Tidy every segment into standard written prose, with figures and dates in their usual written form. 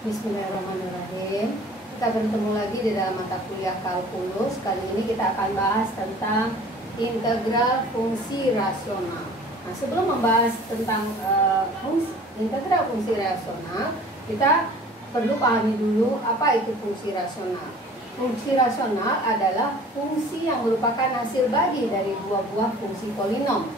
Bismillahirrahmanirrahim. Kita bertemu lagi di dalam mata kuliah kalkulus. Kali ini kita akan bahas tentang integral fungsi rasional. Nah, sebelum membahas tentang integral fungsi rasional, kita perlu pahami dulu apa itu fungsi rasional. Fungsi rasional adalah fungsi yang merupakan hasil bagi dari dua buah fungsi polinom.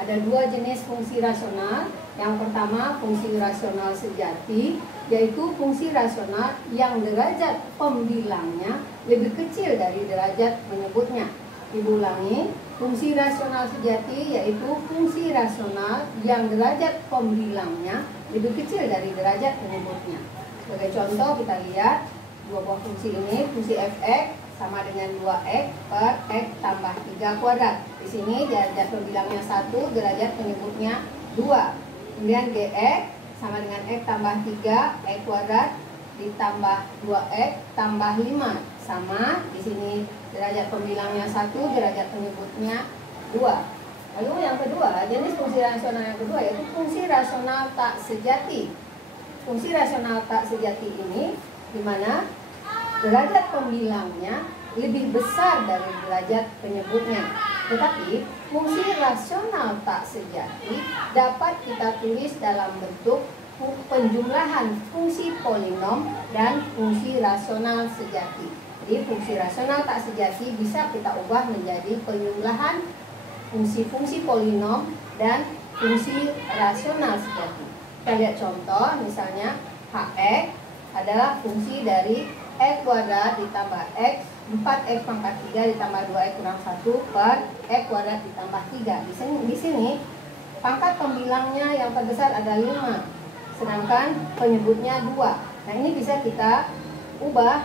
Ada dua jenis fungsi rasional. Yang pertama, fungsi rasional sejati, yaitu fungsi rasional yang derajat pembilangnya lebih kecil dari derajat penyebutnya. Diulangi, fungsi rasional sejati yaitu fungsi rasional yang derajat pembilangnya lebih kecil dari derajat penyebutnya. Sebagai contoh, kita lihat dua buah fungsi ini, fungsi f(x) sama dengan 2x per x tambah 3 kuadrat. Di sini derajat pembilangnya 1, derajat penyebutnya 2. Kemudian gx sama dengan x tambah 3 x kuadrat ditambah 2x tambah 5 sama di sini derajat pembilangnya 1, derajat penyebutnya 2. Lalu yang kedua, jenis fungsi rasional yang kedua yaitu fungsi rasional tak sejati. Fungsi rasional tak sejati ini di mana derajat pembilangnya lebih besar dari derajat penyebutnya. Tetapi fungsi rasional tak sejati dapat kita tulis dalam bentuk penjumlahan fungsi polinom dan fungsi rasional sejati. Jadi fungsi rasional tak sejati bisa kita ubah menjadi penjumlahan fungsi-fungsi polinom dan fungsi rasional sejati. Kita lihat contoh, misalnya hx adalah fungsi dari x kuadrat ditambah x 4x pangkat 3 ditambah 2x kurang 1 per x kuadrat ditambah 3. Di sini pangkat pembilangnya yang terbesar ada 5, sedangkan penyebutnya 2. Nah, ini bisa kita ubah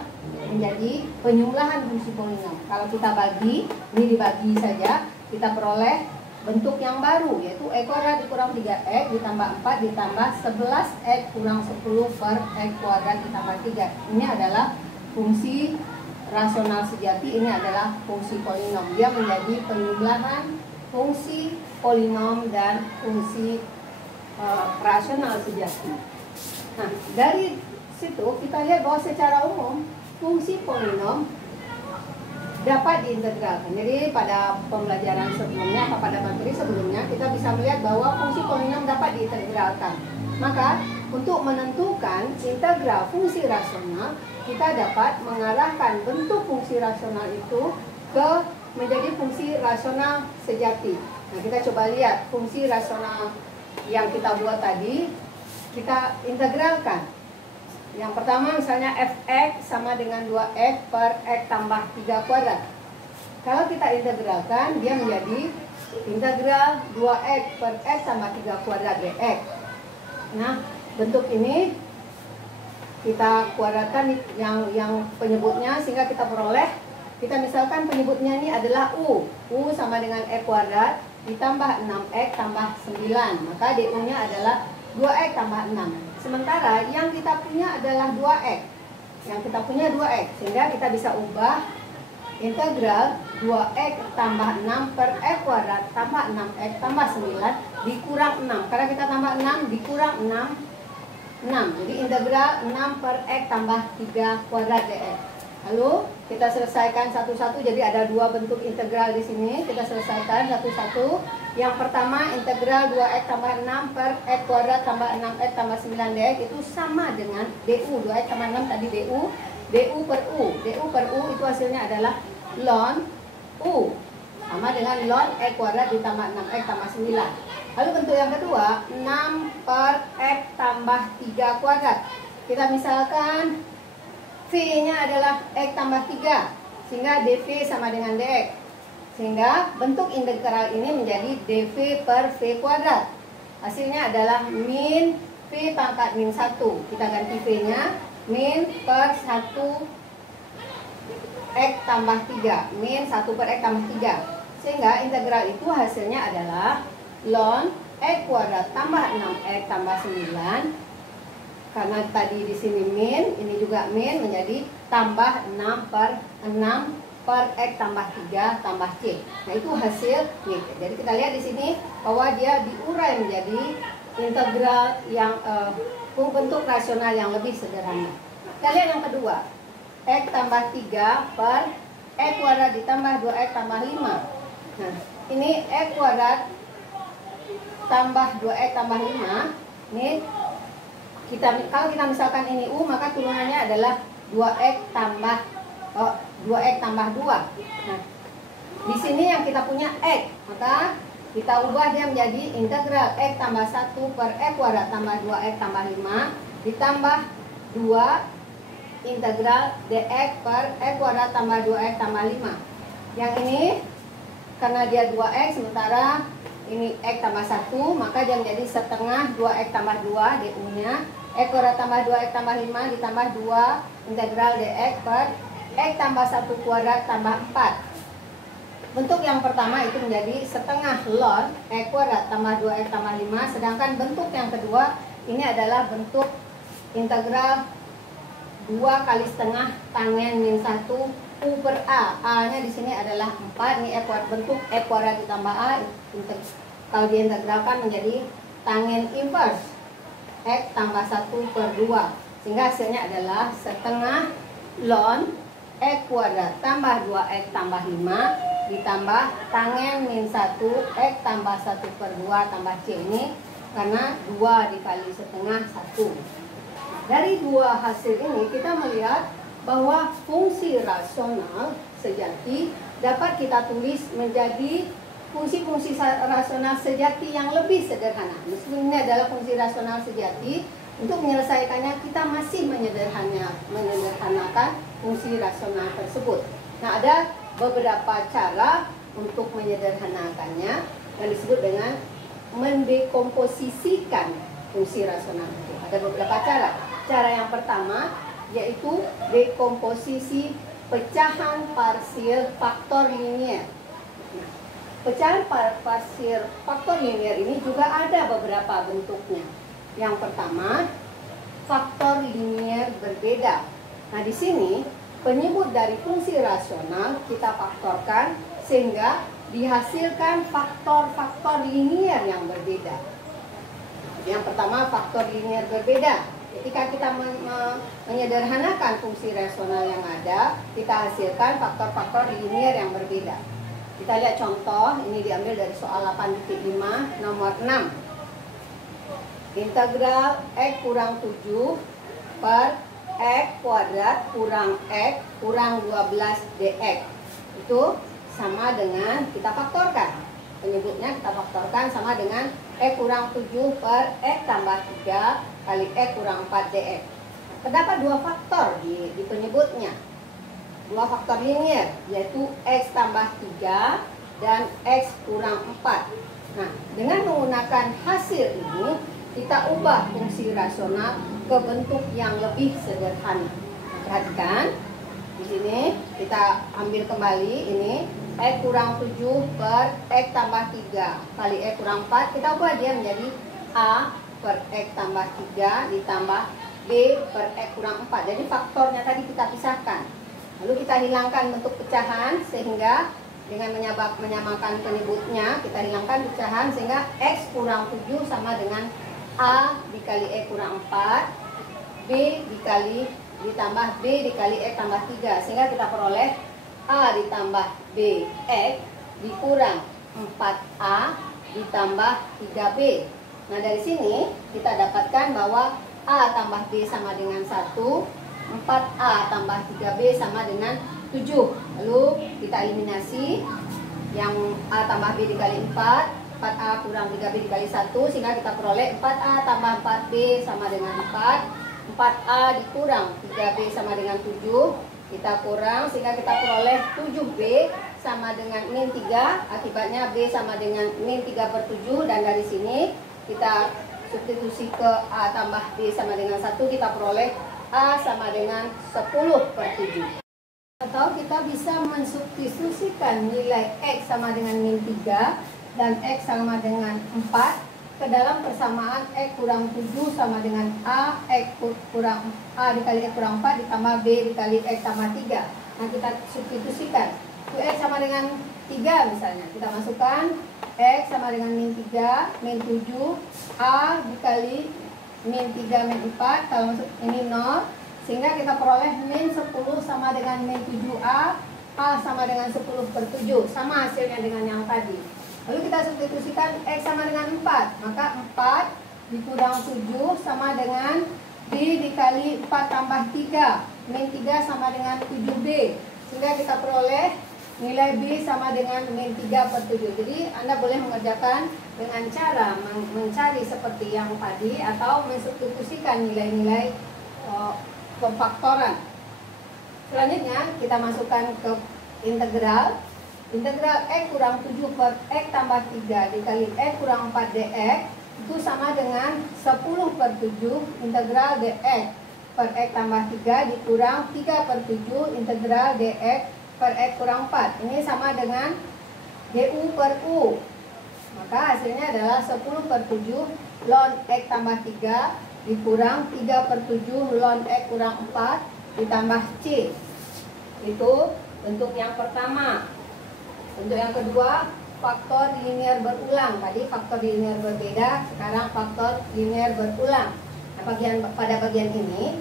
menjadi penjumlahan fungsi polinom. Kalau kita bagi, ini dibagi saja, kita peroleh bentuk yang baru, yaitu x kuadrat dikurang 3x ditambah 4 ditambah 11x kurang 10 per x kuadrat ditambah 3. Ini adalah fungsi rasional sejati, ini adalah fungsi polinom. Dia menjadi penjumlahan fungsi polinom dan fungsi rasional sejati. Nah, dari situ kita lihat bahwa secara umum fungsi polinom dapat diintegralkan. Jadi pada pembelajaran sebelumnya atau pada materi sebelumnya kita bisa melihat bahwa fungsi polinom dapat diintegralkan. Maka untuk menentukan integral fungsi rasional, kita dapat mengarahkan bentuk fungsi rasional itu ke menjadi fungsi rasional sejati. Nah, kita coba lihat fungsi rasional yang kita buat tadi, kita integralkan. Yang pertama misalnya f(x) sama dengan 2x per x tambah 3 kuadrat. Kalau kita integralkan, dia menjadi integral 2x per x tambah 3 kuadrat dx. Nah, bentuk ini kita kuadratkan yang penyebutnya sehingga kita peroleh, kita misalkan penyebutnya ini adalah u sama dengan x kuadrat ditambah 6x tambah 9, maka du nya adalah 2x tambah 6. Sementara yang kita punya adalah 2x, sehingga kita bisa ubah integral 2x tambah 6 per x kuadrat tambah 6x tambah 9 dikurang 6, karena kita tambah 6 dikurang 6, jadi integral 6 per x tambah 3 kuadrat dx. Lalu kita selesaikan satu-satu, jadi ada dua bentuk integral di sini, kita selesaikan satu-satu. Yang pertama integral 2x tambah 6 per x kuadrat tambah 6x tambah 9 dx itu sama dengan du, 2x tambah 6 tadi du per u itu hasilnya adalah ln u sama dengan ln x kuadrat ditambah 6x tambah 9. Lalu bentuk yang kedua 6 per x tambah 3 kuadrat. Kita misalkan v-nya adalah x tambah 3, sehingga dv sama dengan dx. Sehingga bentuk integral ini menjadi dv per v kuadrat. Hasilnya adalah min v pangkat min 1. Kita ganti v-nya min per 1 x tambah 3, min 1 per x tambah 3. Sehingga integral itu hasilnya adalah ln x kuadrat tambah 6x tambah 9. Karena tadi di sini min, ini juga min, menjadi tambah 6 per x tambah 3 tambah c. Nah, itu hasil nih. Jadi kita lihat di sini bahwa dia diurai menjadi integral yang bentuk rasional yang lebih sederhana. Kita lihat yang kedua, X tambah 3 per X kuadrat ditambah 2X tambah 5. Nah, ini X kuadrat tambah 2X tambah 5. Ini kalau kita misalkan ini U, maka turunannya adalah 2X tambah 2. Nah, di sini yang kita punya X, maka kita ubah dia menjadi integral X tambah 1 per X kuadrat tambah 2X tambah 5 ditambah 2 integral dx per X kuadrat tambah 2X tambah 5. Yang ini karena dia 2X, sementara ini X tambah 1, maka dia menjadi setengah 2X tambah 2 du nya X kuadrat tambah 2X tambah 5 ditambah 2 integral dx per X tambah 1 kuadrat tambah 4. Bentuk yang pertama itu menjadi setengah ln X kuadrat tambah 2X tambah 5. Sedangkan bentuk yang kedua ini adalah bentuk integral 2 kali setengah tangen min 1 U per A. A nya di sini adalah 4. Ini bentuk X kuadrat ditambah A. Kalau diintegralkan menjadi tangen inverse X tambah 1 per 2. Sehingga hasilnya adalah setengah ln X kuadrat tambah 2X tambah 5 ditambah tangen min 1 X tambah 1 per 2 tambah C. Ini karena 2 dikali setengah 1. Dari dua hasil ini kita melihat bahwa fungsi rasional sejati dapat kita tulis menjadi fungsi-fungsi rasional sejati yang lebih sederhana. Meskipun ini adalah fungsi rasional sejati, untuk menyelesaikannya kita masih menyederhanakan fungsi rasional tersebut. Nah, ada beberapa cara untuk menyederhanakannya yang disebut dengan mendekomposisikan fungsi rasional itu. Ada beberapa cara. Cara yang pertama yaitu dekomposisi pecahan parsial faktor linier. Nah, pecahan parsial faktor linier ini juga ada beberapa bentuknya. Yang pertama, faktor linier berbeda. Nah, di sini penyebut dari fungsi rasional kita faktorkan sehingga dihasilkan faktor-faktor linier yang berbeda. Yang pertama, faktor linier berbeda. Ketika kita menyederhanakan fungsi rasional yang ada, kita hasilkan faktor-faktor linier yang berbeda. Kita lihat contoh, ini diambil dari soal 8.5 nomor 6. Integral X kurang 7 per X kuadrat kurang X kurang 12 dx. Itu sama dengan kita faktorkan. Penyebutnya kita faktorkan sama dengan X kurang 7 per X tambah 3 kali X kurang 4 dx. Terdapat dua faktor di penyebutnya. Dua faktor linier, yaitu X tambah 3 dan X kurang 4. Nah, dengan menggunakan hasil ini, kita ubah fungsi rasional ke bentuk yang lebih sederhana. Perhatikan, di sini kita ambil kembali ini X kurang 7 per X tambah 3 kali X kurang 4. Kita ubah dia menjadi A per X tambah 3 ditambah B per X kurang 4. Jadi faktornya tadi kita pisahkan. Lalu kita hilangkan bentuk pecahan sehingga dengan menyamakan penyebutnya, kita hilangkan pecahan sehingga X kurang 7 sama dengan A dikali X kurang 4, B ditambah B dikali X tambah 3. Sehingga kita peroleh A ditambah B X dikurang 4A ditambah 3B. Nah, dari sini kita dapatkan bahwa A tambah B sama dengan 1, 4A tambah 3B sama dengan 7. Lalu kita eliminasi yang A tambah B dikali 4, 4A kurang 3B dikali 1, sehingga kita peroleh 4A tambah 4B sama dengan 4, 4A dikurang 3B sama dengan 7, kita kurang sehingga kita peroleh 7B sama dengan min 3, akibatnya B sama dengan min 3 per 7, dan dari sini kita substitusi ke A tambah B sama dengan 1, kita peroleh A sama dengan 10 per 7. Atau kita bisa mensubstitusikan nilai X sama dengan min 3 dan X sama dengan 4 ke dalam persamaan X kurang 7 sama dengan A, X kurang A dikali X kurang 4 ditambah B dikali X tambah 3. Nah, kita substitusikan. X sama dengan 3 misalnya. Kita masukkan X sama dengan min 3, min 7, A dikali min 3 min 4, kalau masuk ini 0, sehingga kita peroleh min 10 sama dengan min 7A, A sama dengan 10/7, sama hasilnya dengan yang tadi. Lalu kita substitusikan X sama dengan 4, maka 4 dikurang 7 sama dengan B dikali 4 tambah 3, min 3 sama dengan 7B, sehingga kita peroleh nilai B sama dengan min 3/7. Jadi Anda boleh mengerjakan dengan cara mencari seperti yang tadi atau mensubstitusikan nilai-nilai pemfaktoran. Selanjutnya kita masukkan ke integral. Integral X kurang 7 per X tambah 3 dikali X kurang 4 dx itu sama dengan 10/7 integral dx per X tambah 3 dikurang 3/7 integral dx per X kurang 4. Ini sama dengan du per u. Maka hasilnya adalah 10/7 ln X tambah 3 dikurang 3/7 ln X kurang 4 ditambah C. Itu bentuk yang pertama. Bentuk yang kedua, faktor linear berulang. Tadi faktor linear berbeda, sekarang faktor linear berulang. Nah, pada bagian ini,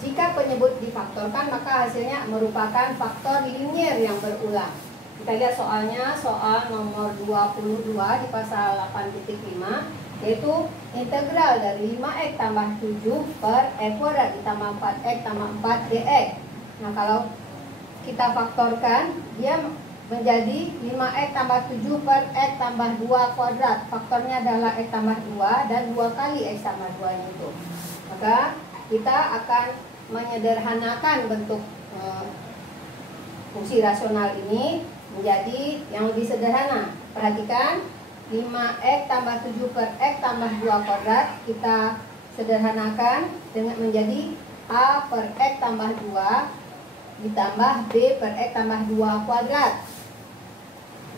jika penyebut difaktorkan, maka hasilnya merupakan faktor linear yang berulang. Kita lihat soalnya, soal nomor 22 di pasal 8.5, yaitu integral dari 5x tambah 7 per x kuadrat ditambah 4x tambah 4 dx. Nah, kalau kita faktorkan, dia menjadi 5x tambah 7 per x tambah 2 kuadrat. Faktornya adalah x tambah 2 dan 2 kali x tambah 2 itu. Maka kita akan menyederhanakan bentuk fungsi rasional ini menjadi yang lebih sederhana. Perhatikan, 5x tambah 7 per x tambah 2 kuadrat kita sederhanakan dengan menjadi a per x tambah 2 ditambah b per x tambah 2 kuadrat.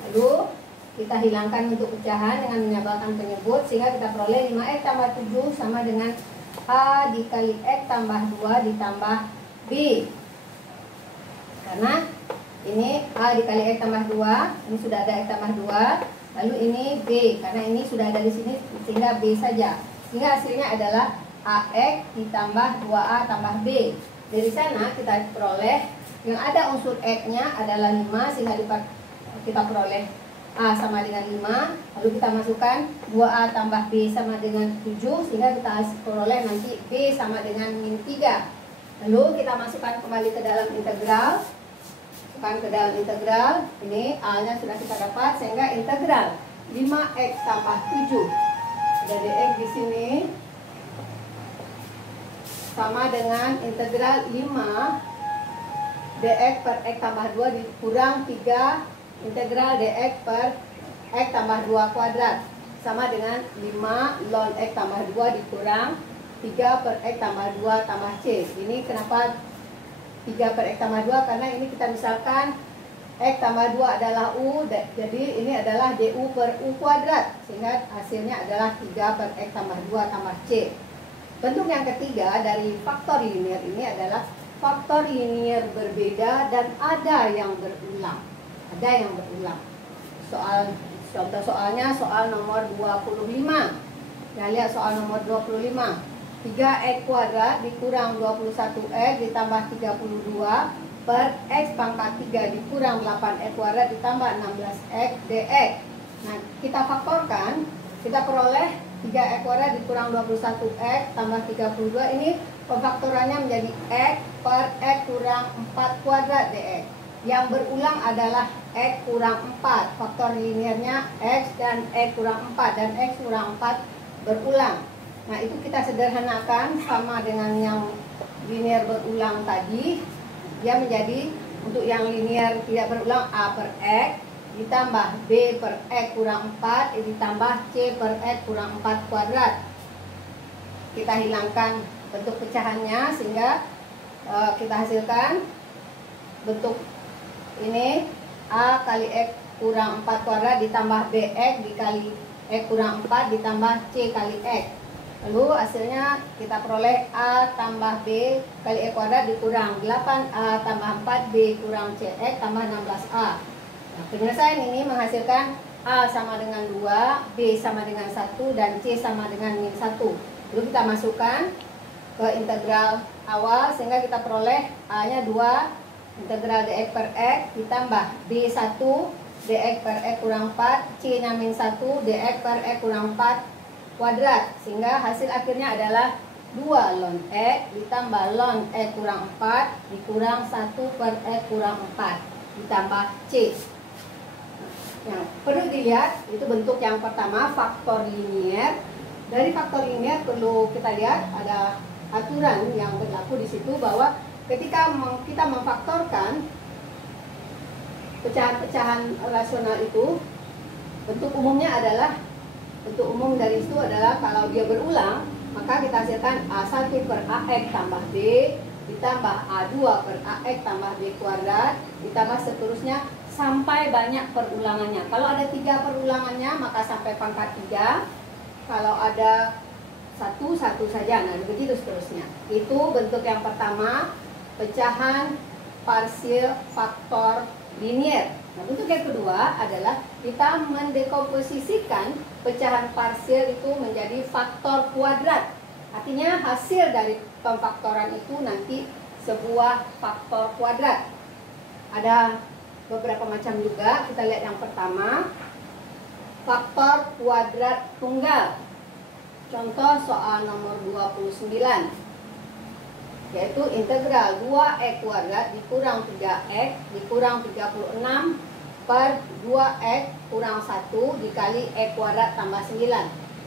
Lalu kita hilangkan bentuk pecahan dengan menambahkan penyebut, sehingga kita peroleh 5x tambah 7 sama dengan a dikali x tambah 2 ditambah b. Karena ini a dikali x tambah 2, ini sudah ada x tambah 2, lalu ini b, karena ini sudah ada di sini sehingga b saja. Sehingga hasilnya adalah ax ditambah 2a tambah b. Dari sana kita peroleh yang ada unsur x-nya adalah 5, sehingga kita peroleh A sama dengan 5, lalu kita masukkan 2A tambah B sama dengan 7, sehingga kita peroleh nanti B sama dengan min 3. Lalu kita masukkan kembali ke dalam integral. Masukkan ke dalam integral, ini A-nya sudah kita dapat, sehingga integral 5x tambah 7 dari x di sini sama dengan integral 5 dx per x tambah 2 dikurang 3 integral dx per x tambah 2 kuadrat sama dengan 5 ln x tambah 2 dikurang 3 per x tambah 2 tambah c. Ini kenapa 3 per x tambah 2? Karena ini kita misalkan x tambah 2 adalah u, jadi ini adalah du per u kuadrat, sehingga hasilnya adalah 3 per x tambah 2 tambah c. Bentuk yang ketiga dari faktor linear ini adalah faktor linear berbeda dan ada yang berulang. Ada yang berulang. Contoh soalnya soal nomor 25. Kita lihat soal nomor 25. 3x kuadrat dikurang 21x ditambah 32 per x pangkat 3 dikurang 8x kuadrat ditambah 16x dx. Nah, kita faktorkan, kita peroleh 3x kuadrat dikurang 21x tambah 32, ini pemfaktorannya menjadi x per x kurang 4 kuadrat dx. Yang berulang adalah x kurang 4. Faktor linearnya x dan x kurang 4, dan x kurang 4 berulang. Nah, itu kita sederhanakan sama dengan yang linear berulang tadi. Dia menjadi, untuk yang linear tidak berulang, a per x ditambah b per x kurang 4 ditambah c per x kurang 4 kuadrat. Kita hilangkan bentuk pecahannya sehingga kita hasilkan bentuk ini a kali x kurang 4 kuadrat ditambah bx dikali x kurang 4 ditambah c kali x. Lalu hasilnya kita peroleh a tambah b kali x kuadrat dikurang 8a tambah 4b kurang cx tambah 16a. Nah, penyelesaian ini menghasilkan A sama dengan 2, B sama dengan 1, dan C sama dengan min 1. Lalu kita masukkan ke integral awal sehingga kita peroleh A-nya 2, integral dx per x ditambah B1 dx per x kurang 4, C-nya min 1 dx per x kurang 4 kuadrat. Sehingga hasil akhirnya adalah 2 ln x ditambah ln x kurang 4 dikurang 1 per x kurang 4 ditambah C. Yang perlu dilihat itu bentuk yang pertama, faktor linier. Dari faktor linier perlu kita lihat ada aturan yang berlaku di situ bahwa ketika kita memfaktorkan pecahan-pecahan rasional itu, bentuk umumnya adalah, bentuk umum dari itu adalah kalau dia berulang, maka kita hasilkan A1 per AX tambah B ditambah A2 per AX tambah B kuadrat ditambah seterusnya sampai banyak perulangannya. Kalau ada 3 perulangannya maka sampai pangkat 3. Kalau ada satu saja, nah begitu seterusnya. Itu bentuk yang pertama, pecahan parsial faktor linier. Nah, bentuk yang kedua adalah kita mendekomposisikan pecahan parsial itu menjadi faktor kuadrat. Artinya hasil dari pemfaktoran itu nanti sebuah faktor kuadrat. Ada beberapa macam juga. Kita lihat yang pertama, faktor kuadrat tunggal. Contoh soal nomor 29, yaitu integral 2x kuadrat dikurang 3x dikurang 36 per 2x kurang 1 dikali x kuadrat tambah 9.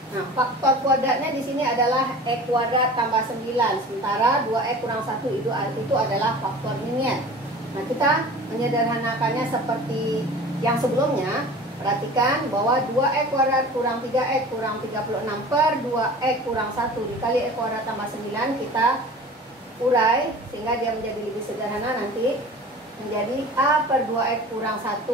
Nah, faktor kuadratnya di sini adalah x kuadrat tambah 9, sementara 2x kurang 1 itu adalah faktor linier. Nah, kita menyederhanakannya seperti yang sebelumnya. Perhatikan bahwa 2x kuadrat kurang 3x kurang 36 per 2x kurang 1 dikali x kuadrat tambah 9 kita urai sehingga dia menjadi lebih sederhana nanti menjadi A per 2x kurang 1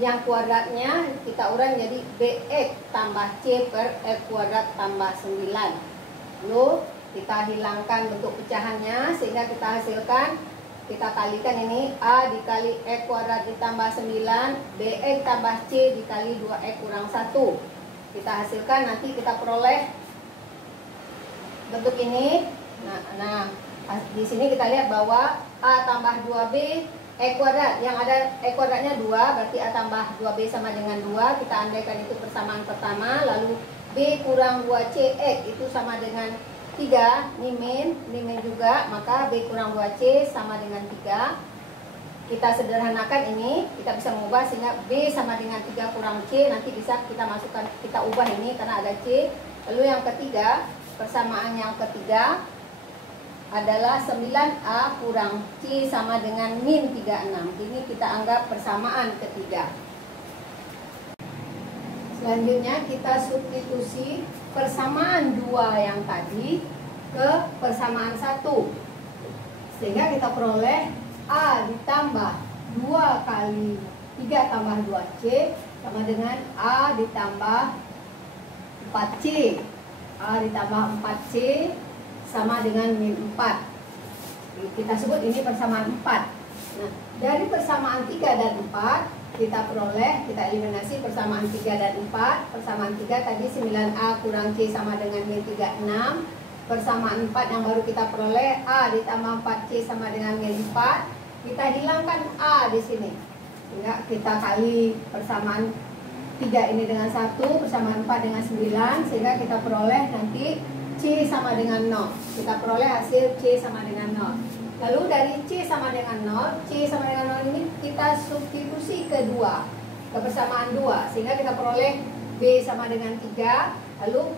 yang kuadratnya kita urai menjadi bx tambah c per x kuadrat tambah 9. Lalu kita hilangkan bentuk pecahannya sehingga kita hasilkan, kita kalikan ini A dikali x kuadrat ditambah 9 bx tambah c dikali 2x kurang 1. Kita hasilkan, nanti kita peroleh bentuk ini. Nah, di sini kita lihat bahwa A tambah 2b x kuadrat, yang ada x kuadratnya 2, berarti A tambah 2b sama dengan 2. Kita andaikan itu persamaan pertama. Lalu b kurang 2cx itu sama dengan 3, ini min juga, maka B kurang 2C sama dengan 3. Kita sederhanakan ini, kita bisa mengubah sehingga B sama dengan 3 kurang C, nanti bisa kita masukkan, kita ubah ini karena ada C. Lalu yang ketiga, persamaan yang ketiga adalah 9A kurang C sama dengan min 36. Ini kita anggap persamaan ketiga. Selanjutnya kita substitusi persamaan 2 yang tadi ke persamaan 1. Sehingga kita peroleh A ditambah 2 kali 3 tambah 2C sama dengan A ditambah 4C. A ditambah 4C sama dengan min 4. Kita sebut ini persamaan 4. Nah, dari persamaan 3 dan 4 kita peroleh, kita eliminasi persamaan 3 dan 4. Persamaan 3 tadi 9A kurang C sama dengan min 36. Persamaan 4 yang baru kita peroleh A ditambah 4C sama dengan min 4. Kita hilangkan A di sini. Sehingga kita kali persamaan 3 ini dengan 1, persamaan 4 dengan 9. Sehingga kita peroleh nanti C sama dengan 0. Kita peroleh hasil C sama dengan 0. Lalu dari C sama dengan 0, C sama dengan 0 ini kita substitusi ke 2, ke persamaan 2. Sehingga kita peroleh B sama dengan 3. Lalu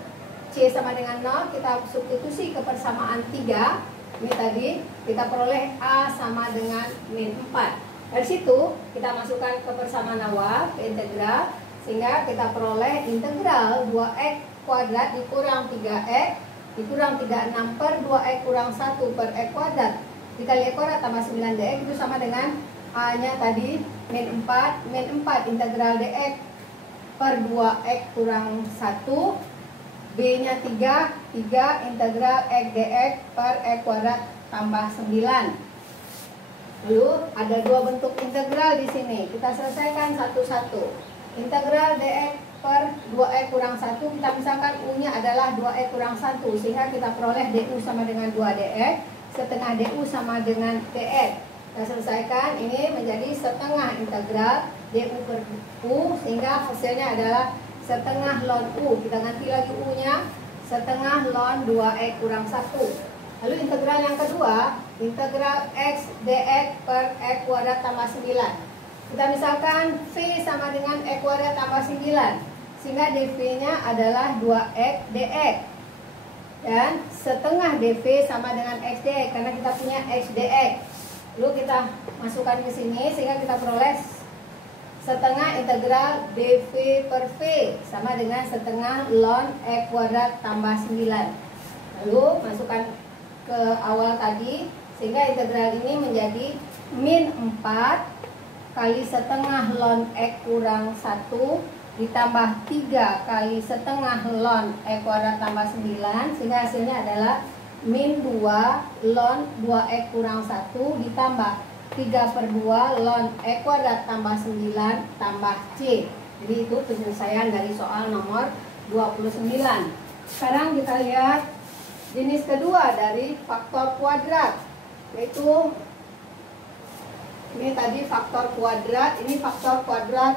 C sama dengan 0, kita substitusi ke persamaan 3. Ini tadi, kita peroleh A sama dengan min 4. Dari situ, kita masukkan ke persamaan awal, ke integral. Sehingga kita peroleh integral 2x kuadrat dikurang 3x dikurang 36 per 2x kurang 1 per x kuadrat dikali x kuadrat tambah 9 dx itu sama dengan A nya tadi min 4 integral dx per 2x kurang 1, B nya 3 integral x dx per x kuadrat tambah 9. Lalu ada dua bentuk integral di sini, kita selesaikan satu-satu. Integral dx per 2x kurang 1, kita misalkan u-nya adalah 2x kurang 1, sehingga kita peroleh du sama dengan 2dx, setengah du sama dengan dx. Kita selesaikan, ini menjadi setengah integral du per u, sehingga hasilnya adalah setengah ln u. Kita ganti lagi u-nya, setengah ln 2x kurang 1. Lalu integral yang kedua, integral x dx per x kuadrat tambah 9. Kita misalkan v sama dengan x kuadrat tambah 9, sehingga dv-nya adalah 2x dx. Dan setengah dv sama dengan x dx, karena kita punya x dx. Lalu kita masukkan ke sini, sehingga kita peroleh setengah integral dv per v sama dengan setengah ln x kuadrat tambah 9. Lalu masukkan ke awal tadi, sehingga integral ini menjadi min 4 kali setengah ln x kurang 1 ditambah 3 kali setengah ln x kuadrat tambah 9, sehingga hasilnya adalah min 2 ln 2x kurang 1 ditambah 3 per 2 ln x kuadrat tambah 9 tambah c. Jadi itu penyelesaian dari soal nomor 29. Sekarang kita lihat jenis kedua dari faktor kuadrat, yaitu ini tadi faktor kuadrat, ini faktor kuadrat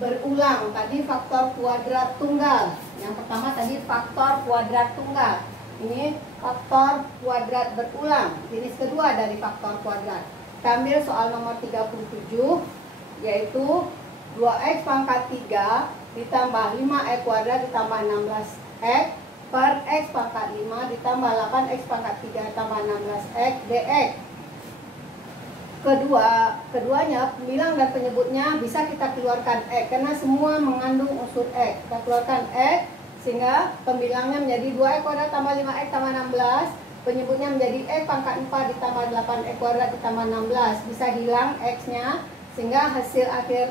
berulang. Tadi faktor kuadrat tunggal. Yang pertama tadi faktor kuadrat tunggal. Ini faktor kuadrat berulang, jenis kedua dari faktor kuadrat. Kita ambil soal nomor 37, yaitu 2x pangkat 3 ditambah 5x kuadrat ditambah 16x per x pangkat 5 ditambah 8x pangkat 3 tambah 16x dx. Keduanya pembilang dan penyebutnya bisa kita keluarkan x, karena semua mengandung unsur x. Kita keluarkan x, sehingga pembilangnya menjadi 2x kuadrat tambah 5x tambah 16, penyebutnya menjadi x pangkat 4 ditambah 8x kuadrat ditambah 16. Bisa hilang x-nya, sehingga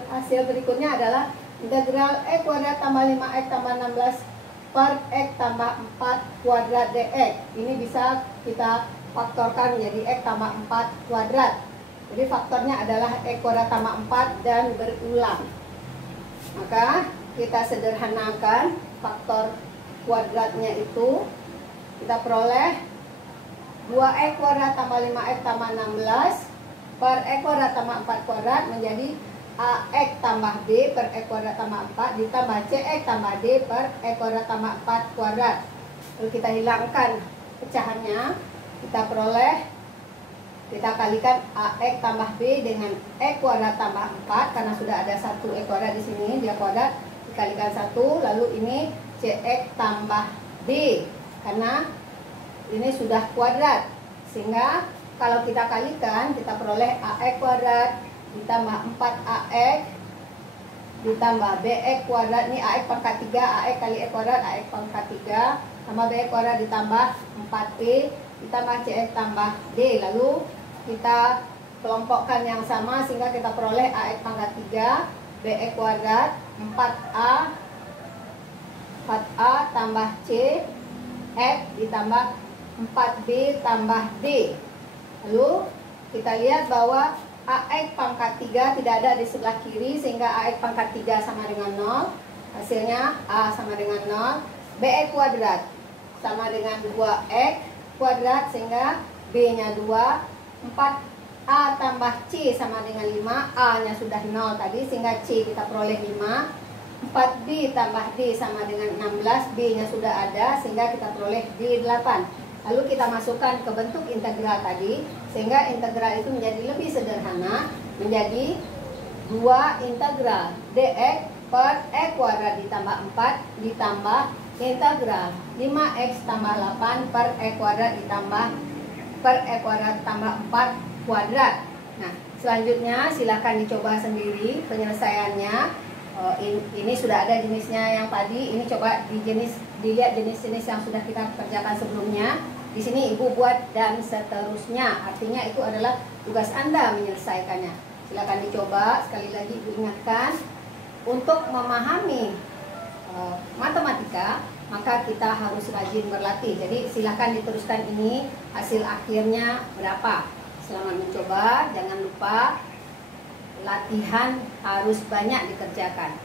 hasil berikutnya adalah integral x kuadrat tambah 5x tambah 16 per x tambah 4 kuadrat dx. Ini bisa kita faktorkan menjadi x tambah 4 kuadrat. Jadi faktornya adalah x kuadrat tambah 4 dan berulang. Maka kita sederhanakan faktor kuadratnya itu. Kita peroleh 2x kuadrat tambah 5x tambah 16 per x kuadrat tambah 4 kuadrat menjadi ax tambah b per x kuadrat tambah 4 ditambah cx tambah d per x kuadrat tambah 4 kuadrat. Lalu kita hilangkan pecahannya. Kita peroleh, kita kalikan ax tambah b dengan x kuadrat tambah 4, karena sudah ada 1 x kuadrat di sini, dia kuadrat, dikalikan 1. Lalu ini cx tambah d, karena ini sudah kuadrat, sehingga kalau kita kalikan, kita peroleh ax kuadrat ditambah 4ax ditambah bx kuadrat, ini ax pangkat 3, ax kali x kuadrat, ax pangkat 3 tambah bx kuadrat ditambah 4b ditambah cx tambah d. Lalu kita kelompokkan yang sama, sehingga kita peroleh ax pangkat 3 bx kuadrat 4a tambah c x ditambah 4b tambah d. Lalu kita lihat bahwa ax pangkat 3 tidak ada di sebelah kiri, sehingga ax pangkat 3 sama dengan 0. Hasilnya a sama dengan 0. Bx kuadrat sama dengan 2x kuadrat, sehingga b nya 2. 4a tambah c sama dengan 5. a nya sudah 0 tadi, sehingga c kita peroleh 5. 4b tambah d sama dengan 16. b nya sudah ada, sehingga kita peroleh d 8. Lalu kita masukkan ke bentuk integral tadi, sehingga integral itu menjadi lebih sederhana, menjadi 2 integral dx per x kuadrat ditambah 4 ditambah integral 5x tambah 8 per x kuadrat ditambah per x kuadrat tambah 4 kuadrat. Nah, selanjutnya silahkan dicoba sendiri penyelesaiannya. Ini sudah ada jenisnya yang tadi. Ini coba dilihat jenis-jenis yang sudah kita kerjakan sebelumnya. Di sini ibu buat dan seterusnya. Artinya itu adalah tugas Anda menyelesaikannya. Silakan dicoba. Sekali lagi ibu ingatkan, untuk memahami matematika maka kita harus rajin berlatih. Jadi silakan diteruskan ini hasil akhirnya berapa. Selamat mencoba. Jangan lupa latihan harus banyak dikerjakan.